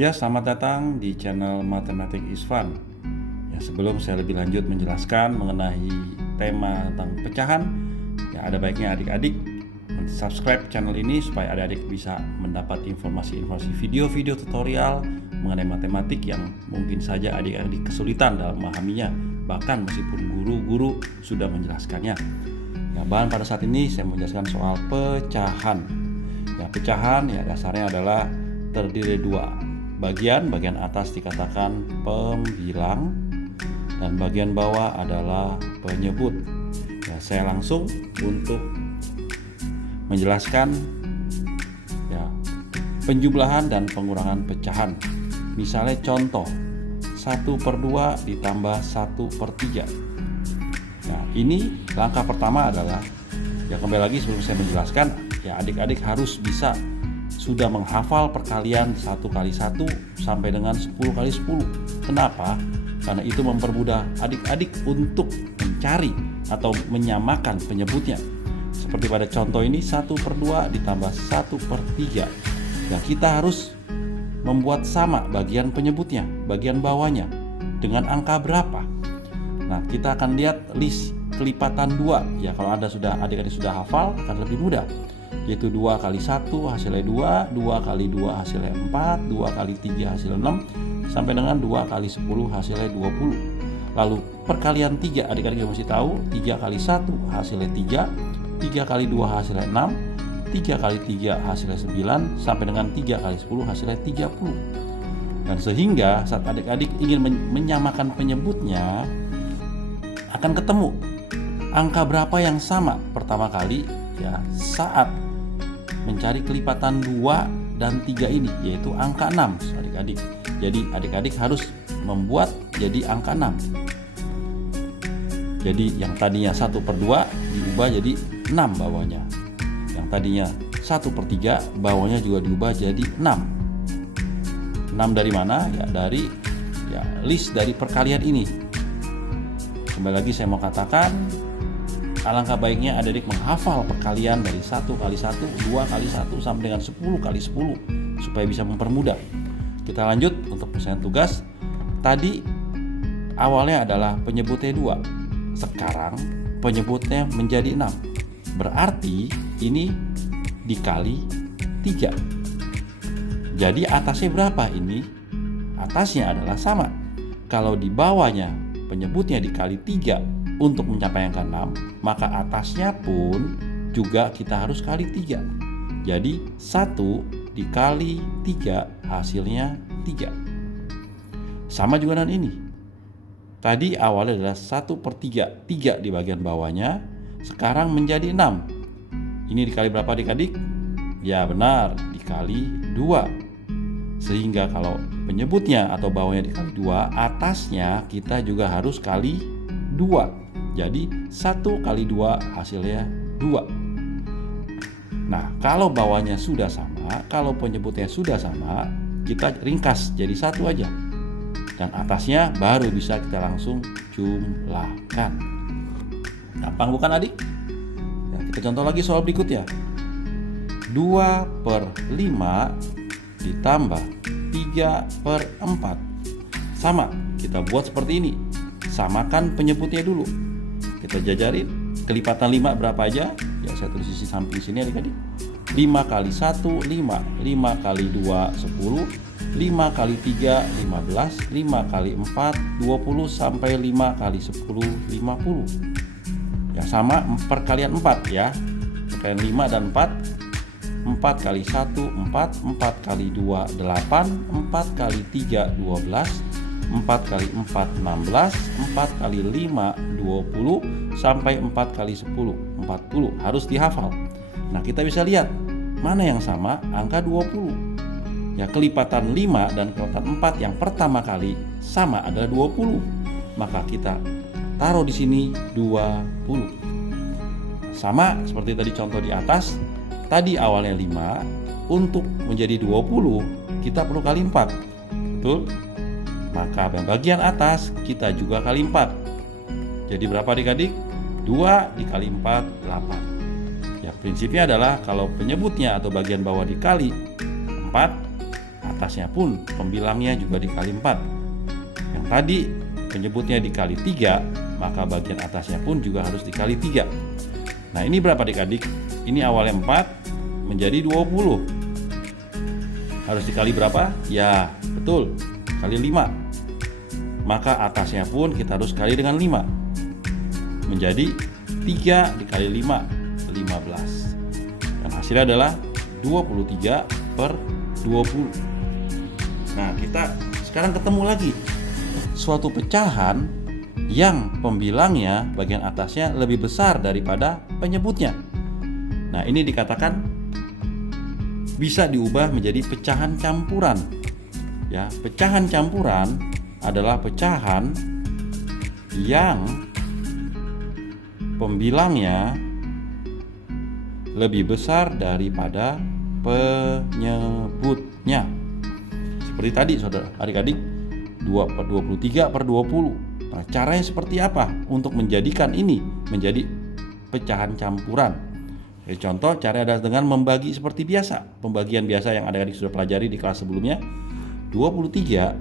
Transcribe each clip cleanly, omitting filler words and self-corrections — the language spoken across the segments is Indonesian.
Ya, selamat datang di channel Mathematics is Fun. Ya, sebelum saya lebih lanjut menjelaskan mengenai tema tentang pecahan, ya ada baiknya adik-adik subscribe channel ini supaya adik-adik bisa mendapat informasi-informasi video-video tutorial mengenai matematik yang mungkin saja adik-adik kesulitan dalam memahaminya, bahkan meskipun guru-guru sudah menjelaskannya. Ya, bahan pada saat ini saya menjelaskan soal pecahan. Ya, pecahan ya dasarnya adalah terdiri dua bagian atas dikatakan pembilang dan bagian bawah adalah penyebut. Ya, saya langsung untuk menjelaskan ya penjumlahan dan pengurangan pecahan. Misalnya contoh 1/2 ditambah 1/3. Nah, ini langkah pertama adalah ya kembali lagi sebelum saya menjelaskan, ya adik-adik harus bisa sudah menghafal perkalian 1 kali 1 sampai dengan 10 kali 10. Kenapa? Karena itu mempermudah adik-adik untuk mencari atau menyamakan penyebutnya. Seperti pada contoh ini 1/2 ditambah 1/3. Ya, kita harus membuat sama bagian penyebutnya, bagian bawahnya dengan angka berapa. Nah, kita akan lihat list kelipatan 2. Ya, kalau adik-adik sudah hafal akan lebih mudah. Yaitu 2 kali 1 hasilnya 2, 2 kali 2 hasilnya 4, 2 kali 3 hasilnya 6, sampai dengan 2 kali 10 hasilnya 20. Lalu perkalian 3, adik-adik mesti tahu 3 kali 1 hasilnya 3, 3 kali 2 hasilnya 6, 3 kali 3 hasilnya 9, sampai dengan 3 kali 10 hasilnya 30. Dan sehingga saat adik-adik ingin menyamakan penyebutnya, akan ketemu angka berapa yang sama pertama kali ya saat mencari kelipatan 2 dan 3 ini, yaitu angka 6 adik-adik. Jadi adik-adik harus membuat jadi angka 6. Jadi yang tadinya 1/2 diubah jadi 6 bawahnya. Yang tadinya 1/3 bawahnya juga diubah jadi 6. 6 dari mana? Ya dari list dari perkalian ini. Kembali lagi saya mau katakan, alangkah baiknya adik-adik menghafal perkalian dari 1 kali 1, 2 kali 1 sampai dengan 10 kali 10 supaya bisa mempermudah. Kita lanjut untuk penyelesaian tugas. Tadi awalnya adalah penyebutnya 2. Sekarang penyebutnya menjadi 6. Berarti ini dikali 3. Jadi atasnya berapa ini? Atasnya adalah sama. Kalau di bawahnya penyebutnya dikali 3 untuk mencapai angka 6, maka atasnya pun juga kita harus kali 3. Jadi 1 dikali 3 hasilnya 3. Sama juga dengan ini. Tadi awalnya adalah 1/3, 3 di bagian bawahnya, sekarang menjadi 6. Ini dikali berapa adik-adik? Ya benar, dikali 2. Sehingga kalau penyebutnya atau bawahnya dikali 2, atasnya kita juga harus kali 2. Jadi 1 kali 2 hasilnya 2. Nah, kalau bawahnya sudah sama, kalau penyebutnya sudah sama, kita ringkas jadi 1 aja. Dan atasnya baru bisa kita langsung jumlahkan. Gampang bukan adik? Ya, kita contoh lagi soal berikutnya. 2/5 ditambah 3/4. Sama, kita buat seperti ini. Samakan penyebutnya dulu. Kita jajarin kelipatan 5 berapa aja? Ya, saya tulis di samping sini adik-adik. 5 kali 1 5, 5 kali 2 10, 5 kali 3 15, 5 kali 4 20, sampai 5 kali 10 50. Ya, sama perkalian 4 ya. Perkalian 5 dan 4. 4 kali 1 4, 4 kali 2 8, 4 kali 3 12, 4 kali 4 16, 4 kali 5 20, sampai 4 kali 10 40. Harus dihafal. Nah, kita bisa lihat mana yang sama, angka 20. Ya, kelipatan 5 dan kelipatan 4 yang pertama kali sama adalah 20. Maka kita taruh di sini 20. Sama seperti tadi contoh di atas. Tadi awalnya 5, untuk menjadi 20 kita perlu kali 4. Betul? Maka bagian atas kita juga kali 4. Jadi berapa adik-adik? 2 dikali 4, 8. Ya, prinsipnya adalah kalau penyebutnya atau bagian bawah dikali 4, atasnya pun pembilangnya juga dikali 4. Yang tadi penyebutnya dikali 3, maka bagian atasnya pun juga harus dikali 3. Nah, ini berapa adik-adik? Ini awalnya 4 menjadi 20. Harus dikali berapa? Ya, betul, kali 5. Maka atasnya pun kita harus kali dengan 5. Menjadi 3 dikali 5, 15. Dan hasilnya adalah 23/20. Nah, kita sekarang ketemu lagi suatu pecahan yang pembilangnya bagian atasnya lebih besar daripada penyebutnya. Nah, ini dikatakan bisa diubah menjadi pecahan campuran. Ya, pecahan campuran adalah pecahan yang pembilangnya lebih besar daripada penyebutnya. Seperti tadi saudara, adik-adik, 23/20. Nah, caranya seperti apa untuk menjadikan ini menjadi pecahan campuran? Contoh caranya adalah dengan membagi seperti biasa. Pembagian biasa yang adik-adik sudah pelajari di kelas sebelumnya. 23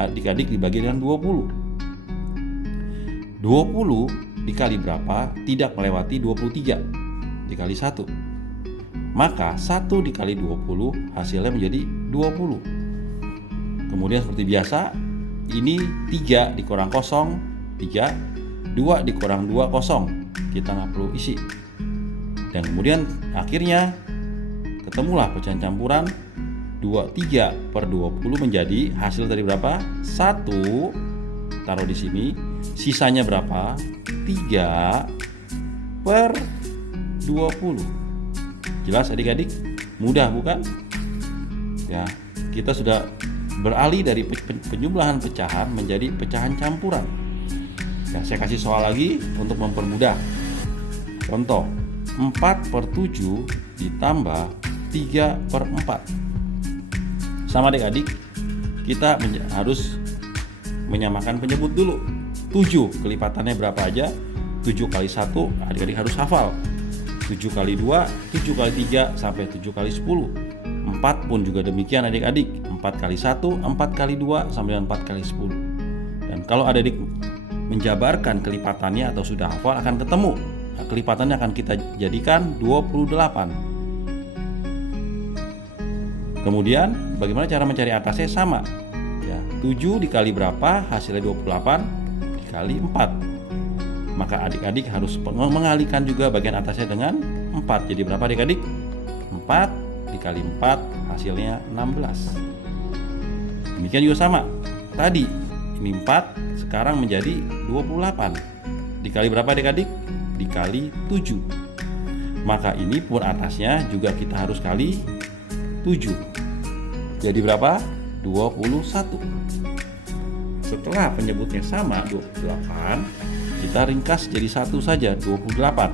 adik-adik dibagi dengan 20. 20 dikali berapa tidak melewati 23. Dikali 1. Maka 1 dikali 20 hasilnya menjadi 20. Kemudian seperti biasa, ini 3 dikurang 0, 3. 2 dikurang 2, 0. Kita nggak perlu isi. Dan kemudian akhirnya ketemulah pecahan campuran 23/20 menjadi hasil dari berapa? 1, taruh di sini. Sisanya berapa? 3/20. Jelas adik-adik? Mudah bukan? Ya, kita sudah beralih dari penjumlahan pecahan menjadi pecahan campuran. Ya, saya kasih soal lagi untuk mempermudah. Contoh, 4/7 ditambah 3/4. Sama adik-adik, kita harus menyamakan penyebut dulu. 7 kelipatannya berapa aja? 7 kali 1 adik-adik harus hafal. 7 kali 2, 7 kali 3 sampai 7 kali 10. 4 pun juga demikian adik-adik. 4 kali 1, 4 kali 2 sampai dengan 4 kali 10. Dan kalau adik-adik menjabarkan kelipatannya atau sudah hafal akan ketemu. Nah, kelipatannya akan kita jadikan 28. Kemudian bagaimana cara mencari atasnya? Sama. Ya, 7 dikali berapa? Hasilnya 28 dikali 4. Maka adik-adik harus mengalihkan juga bagian atasnya dengan 4. Jadi berapa adik-adik? 4 dikali 4 hasilnya 16. Demikian juga sama. Tadi ini 4, sekarang menjadi 28. Dikali berapa adik-adik? Dikali 7. Maka ini pun atasnya juga kita harus kali 7. Jadi berapa? 21. Setelah penyebutnya sama 28, kita ringkas jadi satu saja, 28.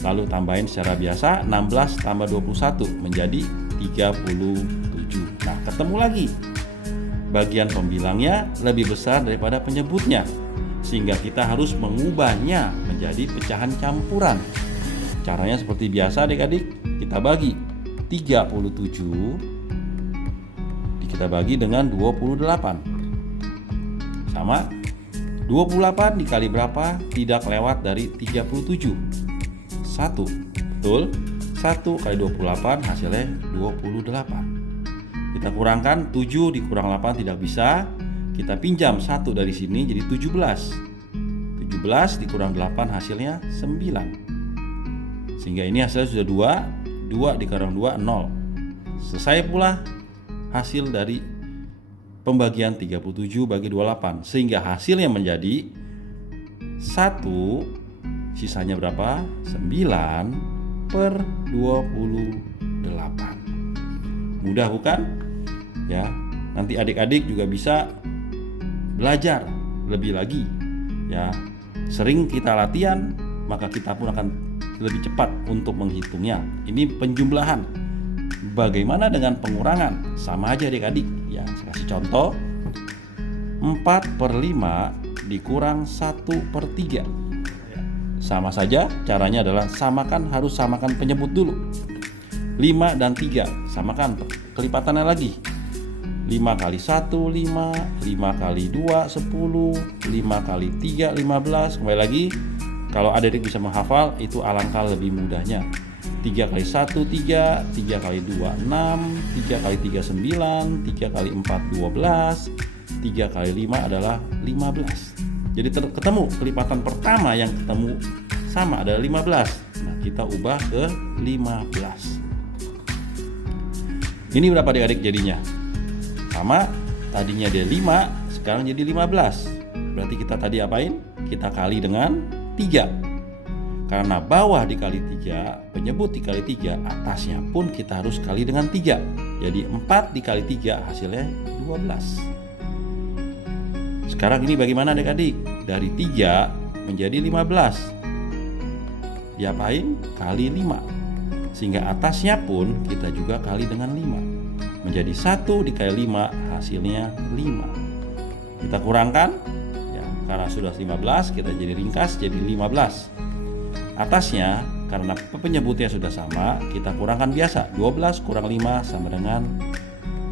Lalu tambahin secara biasa 16 tambah 21 menjadi 37. Nah, ketemu lagi. Bagian pembilangnya lebih besar daripada penyebutnya, sehingga kita harus mengubahnya menjadi pecahan campuran. Caranya seperti biasa adik-adik, kita bagi 37 kita bagi dengan 28. Sama, 28 dikali berapa? Tidak lewat dari 37. 1. Betul? 1 kali 28 hasilnya 28. Kita kurangkan 7 dikurang 8 tidak bisa. Kita pinjam 1 dari sini jadi 17. 17 dikurang 8 hasilnya 9. Sehingga ini hasilnya sudah 2. 2 dikurang 2, 0. Selesai pula hasil dari pembagian 37 bagi 28. Sehingga hasilnya menjadi 1, sisanya berapa? 9/28. Mudah bukan? Ya, nanti adik-adik juga bisa belajar lebih lagi. Ya, sering kita latihan, maka kita pun akan lebih cepat untuk menghitungnya. Ini penjumlahan. Bagaimana dengan pengurangan? Sama aja adik-adik. Ya, saya kasih contoh. 4/5 dikurang 1/3. Sama saja, caranya adalah harus samakan penyebut dulu. 5 dan 3, samakan kelipatannya lagi. 5 kali 1, 5, 5 kali 2, 10, 5 kali 3, 15. Kembali lagi, kalau adik-adik bisa menghafal, itu alangkah lebih mudahnya. 3 kali 1, 3, 3 kali 2, 6, 3 kali 3, 9, 3 kali 4, 12, 3 kali 5 adalah 15. Jadi ketemu kelipatan pertama yang ketemu sama adalah 15. Nah, kita ubah ke 15. Ini berapa adik-adik jadinya? Sama, tadinya dia 5, sekarang jadi 15. Berarti kita tadi apain? Kita kali dengan 3. Karena bawah dikali 3, penyebut dikali 3, atasnya pun kita harus kali dengan 3. Jadi 4 dikali 3 hasilnya 12. Sekarang ini bagaimana adik-adik? Dari 3 menjadi 15. Diapain? Kali 5. Sehingga atasnya pun kita juga kali dengan 5. Menjadi 1 dikali 5 hasilnya 5. Kita kurangkan ya, karena sudah 15 kita jadi ringkas jadi 15. Atasnya karena penyebutnya sudah sama, kita kurangkan biasa. 12 kurang 5 sama dengan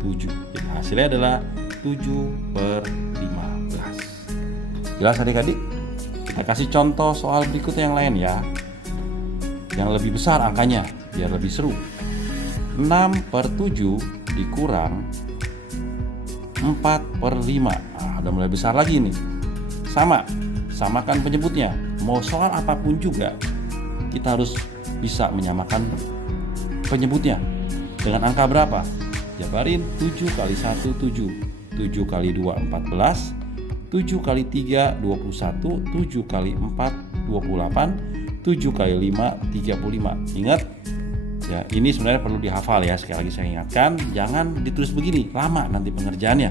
7. Jadi hasilnya adalah 7/15. Jelas adik-adik? Kita kasih contoh soal berikutnya yang lain ya, yang lebih besar angkanya biar lebih seru. 6/7 dikurang 4/5. Udah mulai besar lagi nih. Samakan penyebutnya. Mau soal apapun juga, kita harus bisa menyamakan penyebutnya. Dengan angka berapa? Jabarin. 7 kali 1 7, 7 kali 2 14, 7 kali 3 21, 7 kali 4 28, 7 kali 5 35. Ingat ya, ini sebenarnya perlu dihafal ya. Sekali lagi saya ingatkan, jangan ditulis begini, lama nanti pengerjaannya.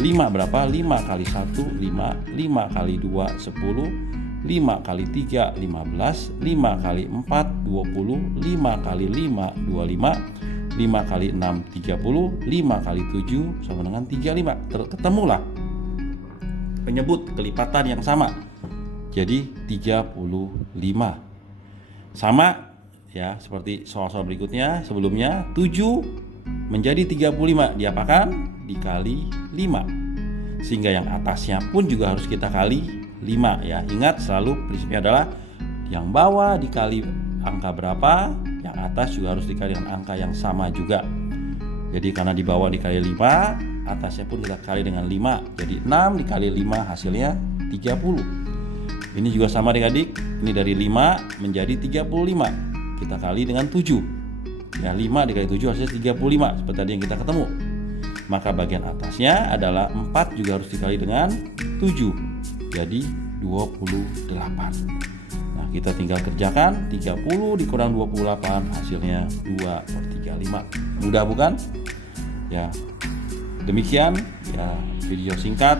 5 berapa? 5 kali 1 5, 5 kali 2 10, 5 kali 3 15, 5 kali 4 20, 5 kali 5 25, 5 kali 6 30, 5 kali 7 sama dengan 35. Ketemulah penyebut kelipatan yang sama. Jadi 35. Sama ya, seperti soal-soal berikutnya sebelumnya. 7 menjadi 35 diapakan? Dikali 5. Sehingga yang atasnya pun juga harus kita kali 5 ya. Ingat selalu prinsipnya adalah yang bawah dikali angka berapa, yang atas juga harus dikali dengan angka yang sama juga. Jadi karena di bawah dikali 5, atasnya pun kita kali dengan 5. Jadi 6 dikali 5 hasilnya 30. Ini juga sama adik-adik. Ini dari 5 menjadi 35. Kita kali dengan 7. Ya, 5 dikali 7 hasilnya 35 seperti tadi yang kita ketemu. Maka bagian atasnya adalah 4 juga harus dikali dengan 7. Jadi 28. Nah, kita tinggal kerjakan. 30 dikurang 28 hasilnya 2/35. Mudah bukan? Ya. Demikian ya video singkat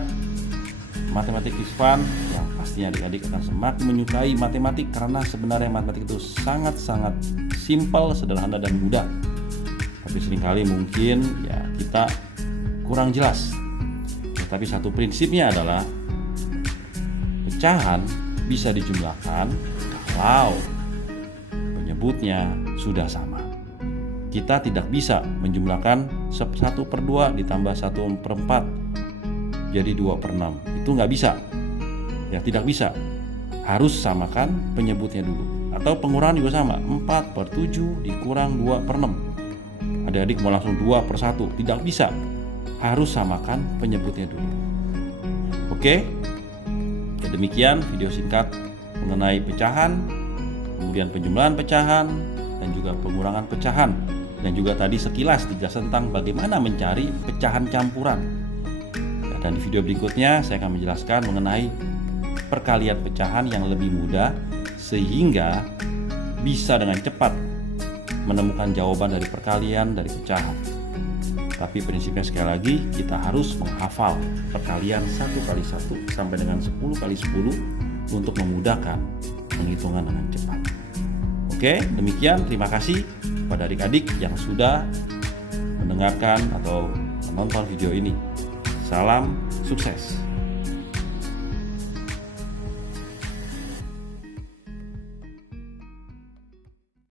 matematik is fun yang pastinya adik-adik akan semakin menyukai matematik, karena sebenarnya matematik itu sangat-sangat simpel, sederhana dan mudah. Tapi seringkali mungkin ya kita kurang jelas. Tapi satu prinsipnya adalah pecahan bisa dijumlahkan kalau penyebutnya sudah sama. Kita tidak bisa menjumlahkan 1/2 ditambah 1/4 jadi 2/6. Itu nggak bisa. Ya tidak bisa. Harus samakan penyebutnya dulu. Atau pengurangan juga sama. 4/7 dikurang 2/6. Adik-adik mau langsung 2/1. Tidak bisa. Harus samakan penyebutnya dulu. Oke? Ya, demikian video singkat mengenai pecahan, kemudian penjumlahan pecahan, dan juga pengurangan pecahan. Dan juga tadi sekilas dijelaskan tentang bagaimana mencari pecahan campuran. Ya, dan di video berikutnya saya akan menjelaskan mengenai perkalian pecahan yang lebih mudah, sehingga bisa dengan cepat menemukan jawaban dari perkalian dari pecahan. Tapi prinsipnya sekali lagi kita harus menghafal perkalian 1 kali 1 sampai dengan 10 kali 10 untuk memudahkan penghitungan dengan cepat. Oke, demikian. Terima kasih kepada adik-adik yang sudah mendengarkan atau menonton video ini. Salam sukses.